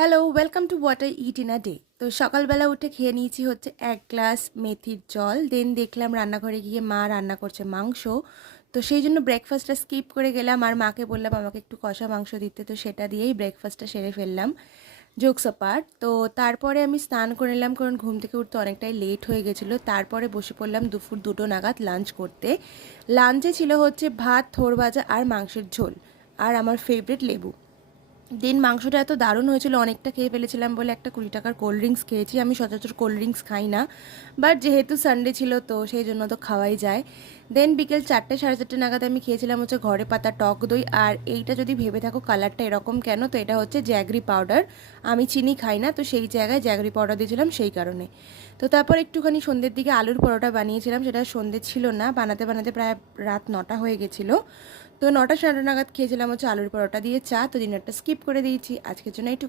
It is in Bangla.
Hello, welcome to what I it in a day. তো সকালবেলা উঠে খেয়ে নিয়েছি হচ্ছে 1 গ্লাস মেথির জল। দেন দেখলাম রান্নাঘরে গিয়ে মা রান্না করছে মাংস। তো সেই জন্য ব্রেকফাস্টটা স্কিপ করে গেলাম আর মাকে বললাম আমাকে একটু কষা মাংস দিতে, তো সেটা দিয়েই ব্রেকফাস্টটা সেরে ফেললাম। Jokes apart. তো তারপরে আমি স্নান করে নিলাম কারণ ঘুম থেকে উঠতে অনেকটাই লেট হয়ে গেছিলো। তারপরে বসে পড়লাম দুপুর 2টো নাগাদ লাঞ্চ করতে। লাঞ্চে ছিল হচ্ছে ভাত, থোড় ভাজা আর মাংসের ঝোল আর আমার ফেভারিট লেবু। দেন মাংসটা এত দারুণ হয়েছিল, অনেকটা খেয়ে ফেলেছিলাম বলে একটা 20 টাকার কোল্ড ড্রিঙ্কস খেয়েছি। আমি সচরাচর কোল্ড ড্রিঙ্কস খাই না, বাট যেহেতু সানডে ছিল তো সেই জন্য তো খাওয়াই যায়। দেন বিকেল 4টে সাড়ে 4টে নাগাদ আমি খেয়েছিলাম হচ্ছে ঘরে পাতা টক দই। আর এইটা যদি ভেবে থাকো কালারটা এরকম কেন, তো এটা হচ্ছে জ্যাগরি পাউডার। আমি চিনি খাই না, তো সেই জায়গায় জ্যাগরি পাউডার দিয়েছিলাম সেই কারণে। তো তারপর একটুখানি সন্ধ্যের দিকে আলুর পরোটা বানিয়েছিলাম, সেটা সন্ধ্যে ছিল না, বানাতে বানাতে প্রায় রাত 9টা হয়ে গেছিলো। তো 9টা সাড়ে 9 নাগাদ খেয়েছিলাম হচ্ছে আলুর পরোটা দিয়ে চা। তো ডিনারটা স্কিপ করে দিয়েছি, আজকের জন্য এইটুকু।